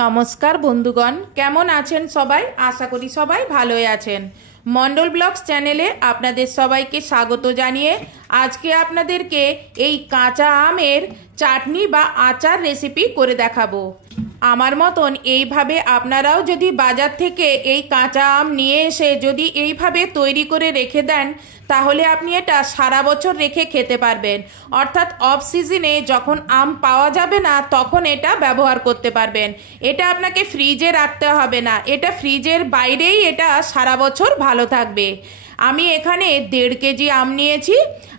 নমস্কার বন্ধুগণ, কেমন আছেন সবাই? আশা করি সবাই ভালোই আছেন। মন্ডল ব্লগস চ্যানেলে আপনাদের সবাইকে স্বাগত জানিয়ে আজকে আপনাদেরকে এই কাঁচা আমের চাটনি বা আচার রেসিপি করে দেখাবো। আমার মতন এইভাবে আপনারাও যদি বাজার থেকে এই কাঁচা আম নিয়ে এসে যদি এইভাবে তৈরি করে রেখে দেন, তাহলে আপনি এটা সারা বছর রেখে খেতে পারবেন। অর্থাৎ অফ সিজনে যখন আম পাওয়া যাবে না তখন এটা ব্যবহার করতে পারবেন। এটা আপনাকে ফ্রিজে রাখতে হবে না, এটা ফ্রিজের বাইরেই এটা সারা বছর ভালো থাকবে। আমি এখানে 1.5 কেজি আম নিয়েছি।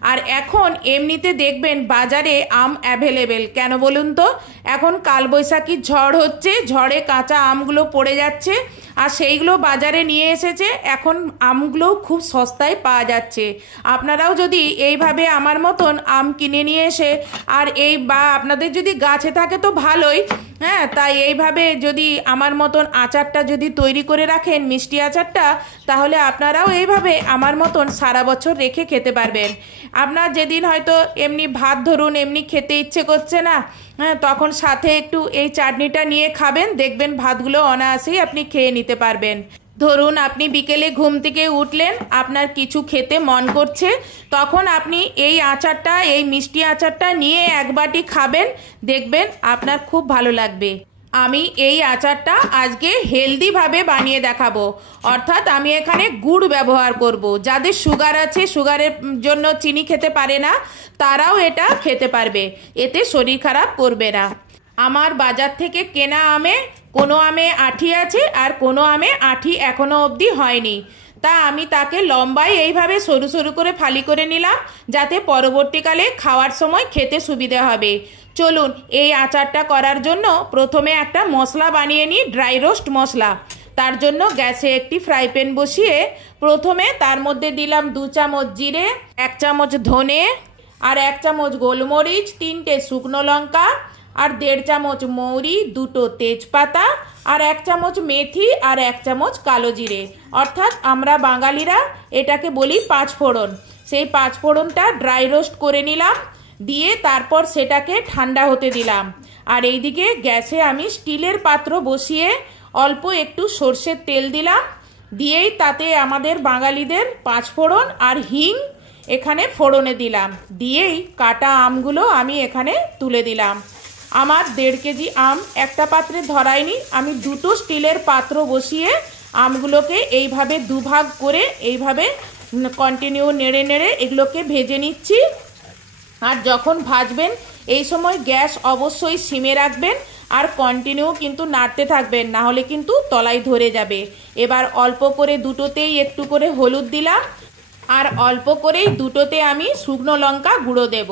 আর এখন এমনিতে দেখবেন বাজারে আম অ্যাভেলেবেল, কেন বলুন তো? এখন কালবৈশাখীর ঝড় হচ্ছে, ঝড়ে কাঁচা আমগুলো পড়ে যাচ্ছে আর সেইগুলো বাজারে নিয়ে এসেছে। এখন আমগুলো খুব সস্তায় পাওয়া যাচ্ছে। আপনারাও যদি এইভাবে আমার মতন আম কিনে নিয়ে এসে আর আপনাদের যদি গাছে থাকে তো ভালোই, হ্যাঁ, তাই এইভাবে যদি আমার মতন আচারটা যদি তৈরি করে রাখেন, মিষ্টি আচারটা, তাহলে আপনারাও এইভাবে আমার মতন সারা বছর রেখে খেতে পারবেন। আপনার যেদিন হয়তো এমনি ভাত ধরুন এমনি খেতে ইচ্ছে করছে না, হ্যাঁ, তখন সাথে একটু এই চাটনিটা নিয়ে খাবেন, দেখবেন ভাতগুলো অনায়াসেই আপনি খেয়ে নিতে পারবেন। ধরুন আপনি বিকেলে ঘুম থেকে উঠলেন, আপনার কিছু খেতে মন করছে, তখন আপনি এই আচারটা, এই মিষ্টি আচারটা নিয়ে এক বাটি খাবেন, দেখবেন আপনার খুব ভালো লাগবে। আমি এই আচারটা আজকে হেলদিভাবে বানিয়ে দেখাবো। অর্থাৎ আমি এখানে গুড় ব্যবহার করব। যাদের সুগার আছে, সুগারের জন্য চিনি খেতে পারে না, তারাও এটা খেতে পারবে, এতে শরীর খারাপ করবে না। আমার বাজার থেকে কেনা আমে কোনো আমে আঁঠি আছে আর কোনো আমে আঁঠি এখনো অবধি হয়নি। তা আমি তাকে লম্বায় এইভাবে সরু সরু করে ফালি করে নিলাম, যাতে পরবর্তীকালে খাওয়ার সময় খেতে সুবিধে হবে। চলুন এই আচারটা করার জন্য প্রথমে একটা মশলা বানিয়ে নিই, ড্রাই রোস্ট মশলা। তার জন্য গ্যাসে একটি ফ্রাই প্যান বসিয়ে প্রথমে তার মধ্যে দিলাম 2 চামচ জিরে, 1 চামচ ধনে, আর 1 চামচ গোলমরিচ, 3টে শুকনো লঙ্কা, আর 1.5 চামচ মৌরি, 2টো তেজপাতা, আর 1 চামচ মেথি, আর 1 চামচ কালো জিরে। অর্থাৎ আমরা বাঙালিরা এটাকে বলি 5 ফোড়ন। সেই 5 ফোড়নটা ড্রাই রোস্ট করে নিলাম, দিয়ে তারপর সেটাকে ঠান্ডা হতে দিলাম। আর এইদিকে গ্যাসে আমি স্টিলের পাত্র বসিয়ে অল্প একটু সর্ষের তেল দিলাম, দিয়েই তাতে আমাদের বাঙালিদের 5 ফোড়ন আর হিং এখানে ফোড়নে দিলাম, দিয়েই কাটা আমগুলো আমি এখানে তুলে দিলাম। আমার 1.5 কেজি আম একটা পাত্রে ধরাইনি, আমি 2টো স্টিলের পাত্র বসিয়ে আমগুলোকে এইভাবে দুভাগ করে এইভাবে কন্টিনিউ নেড়ে নেড়ে এগুলোকে ভেজে নিচ্ছি। আর যখন ভাজবেন এই সময় গ্যাস অবশ্যই সিমে রাখবেন আর কন্টিনিউ কিন্তু নাড়তে থাকবেন, না হলে কিন্তু তলায় ধরে যাবে। এবার অল্প করে দুটোতেই একটু করে হলুদ দিলাম, আর অল্প করেই দুটোতে আমি শুকনো লঙ্কা গুঁড়ো দেব।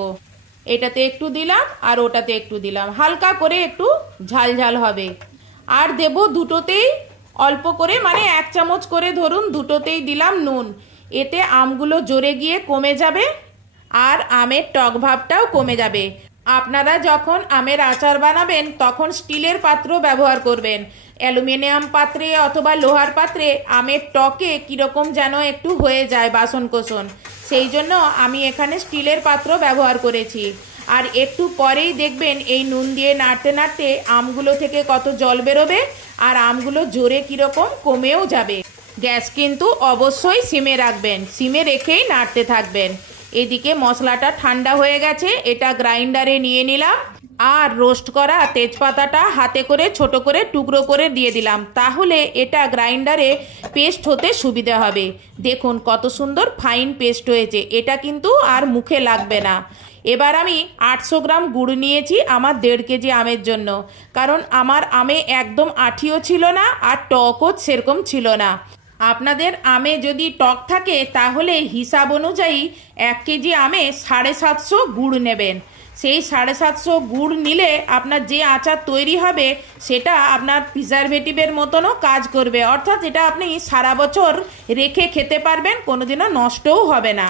এটাতে একটু দিলাম আর ওটাতে একটু দিলাম, হালকা করে একটু ঝাল ঝাল হবে। আর দেব দুটোতেই অল্প করে, মানে 1 চামচ করে ধরুন, দুটোতেই দিলাম নুন। এতে আমগুলো জোরে গিয়ে কমে যাবে আর আমের টক ভাবটাও কমে যাবে। আপনারা যখন আমের আচার বানাবেন তখন স্টিলের পাত্র ব্যবহার করবেন। অ্যালুমিনিয়াম পাত্রে অথবা লোহার পাত্রে আমের টকে কীরকম যেন একটু হয়ে যায় বাসন কোসন, সেই জন্য আমি এখানে স্টিলের পাত্র ব্যবহার করেছি। আর একটু পরেই দেখবেন এই নুন দিয়ে নাড়তে নাড়তে আমগুলো থেকে কত জল বেরোবে আর আমগুলো জোরে কীরকম কমেও যাবে। গ্যাস কিন্তু অবশ্যই সিমে রাখবেন, সিমে রেখেই নাড়তে থাকবেন। এদিকে মশলাটা ঠান্ডা হয়ে গেছে, এটা গ্রাইন্ডারে নিয়ে নিলাম। আর রোস্ট করা তেজপাতাটা হাতে করে ছোট করে টুকরো করে দিয়ে দিলাম, তাহলে এটা গ্রাইন্ডারে পেস্ট হতে সুবিধা হবে। দেখুন কত সুন্দর ফাইন পেস্ট হয়েছে, এটা কিন্তু আর মুখে লাগবে না। এবার আমি 800 গ্রাম গুড় নিয়েছি আমার 1.5 কেজি আমের জন্য, কারণ আমার আমে একদম আঠিও ছিল না আর টকও সেরকম ছিল না। আপনাদের আমে যদি টক থাকে তাহলে হিসাব অনুযায়ী 1 কেজি আমে 750 গুড় নেবেন। সেই 750 গুড় নিলে আপনার যে আচার তৈরি হবে সেটা আপনার প্রিজারভেটিভের মতনও কাজ করবে। অর্থাৎ এটা আপনি সারা বছর রেখে খেতে পারবেন, কোনোদিনও নষ্টও হবে না।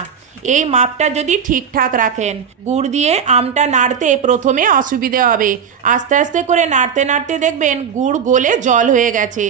এই মাপটা যদি ঠিকঠাক রাখেন। গুড় দিয়ে আমটা নাড়তে প্রথমে অসুবিধে হবে, আস্তে আস্তে করে নাড়তে নাড়তে দেখবেন গুড় গলে জল হয়ে গেছে।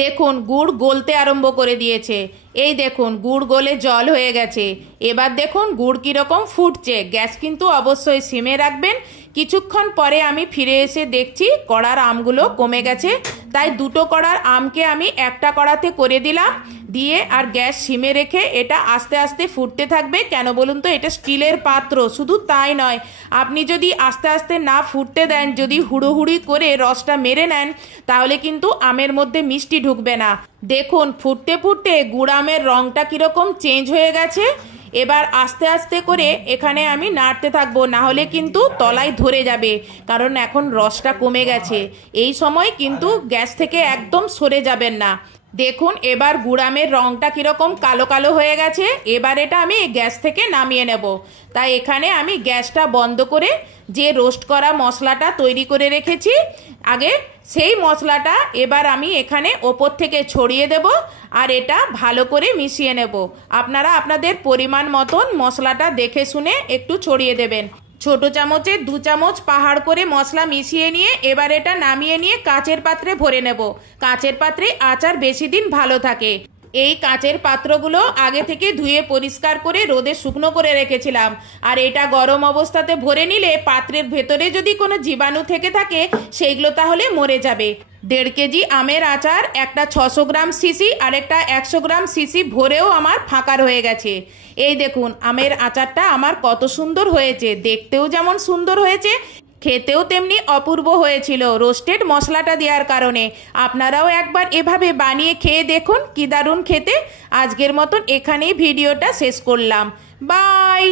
দেখুন গুড় গলতে আরম্ভ করে দিয়েছে, এই দেখুন গুড় গলে জল হয়ে গেছে। এবার দেখুন গুড় কীরকম ফুটছে। গ্যাস কিন্তু অবশ্যই সিমে রাখবেন, কিছুক্ষণ পরে আমি ফিরে এসে দেখছি কড়ার আমগুলো কমে গেছে। তাই দুটো কড়ার আমকে আমি একটা কড়াতে করে দিলাম, দিয়ে আর গ্যাস সিমে রেখে এটা আস্তে আস্তে ফুটতে থাকবে। কেন বলুন তো, এটা স্টিলের পাত্র। শুধু তাই নয়, আপনি যদি আস্তে আস্তে না ফুটতে দেন, যদি হুড়োহুড়ি করে রসটা মেরে নেন, তাহলে কিন্তু আমের মধ্যে মিষ্টি ঢুকবে না। দেখুন ফুটতে ফুটতে গুড় আমের রঙটা কীরকম চেঞ্জ হয়ে গেছে। এবার আস্তে আস্তে করে এখানে আমি নাড়তে থাকবো, না হলে কিন্তু তলায় ধরে যাবে, কারণ এখন রসটা কমে গেছে। এই সময় কিন্তু গ্যাস থেকে একদম সরে যাবেন না। দেখুন এবার গুড়ামের রঙটা কীরকম কালো কালো হয়ে গেছে। এবার এটা আমি গ্যাস থেকে নামিয়ে নেব। তাই এখানে আমি গ্যাসটা বন্ধ করে যে রোস্ট করা মশলাটা তৈরি করে রেখেছি আগে, সেই মশলাটা এবার আমি এখানে ওপর থেকে ছড়িয়ে দেব আর এটা ভালো করে মিশিয়ে নেব। আপনারা আপনাদের পরিমাণ মতন মশলাটা দেখে শুনে একটু ছড়িয়ে দেবেন। ছোট চামচে 2 চামচ পাহাড় করে মশলা মিশিয়ে নিয়ে এবার এটা নামিয়ে নিয়ে কাচের পাত্রে ভরে নেব। কাচের পাত্রে আচার বেশি দিন ভালো থাকে। এই কাচের পাত্রগুলো আগে থেকে ধুয়ে পরিষ্কার করে রোদে শুকনো করে রেখেছিলাম। আর এটা গরম অবস্থাতে ভরে নিলে পাত্রের ভেতরে যদি কোনো জীবাণু থেকে থাকে সেইগুলো তাহলে মরে যাবে। 1.5 কেজি আমের আচার, একটা 600 গ্রাম শিশি আর একটা 100 গ্রাম শিশি ভরেও আমার ফাঁকা হয়ে গেছে। এই দেখুন আমের আচারটা আমার কত সুন্দর হয়েছে, দেখতেও যেমন সুন্দর হয়েছে, খেতেও তেমনি অপূর্ব হয়েছিল রোস্টেড মশলাটা দেওয়ার কারণে। আপনারাও একবার এভাবে বানিয়ে খেয়ে দেখুন, কি দারুণ খেতে। আজকের মতন এখানেই ভিডিওটা শেষ করলাম। বাই।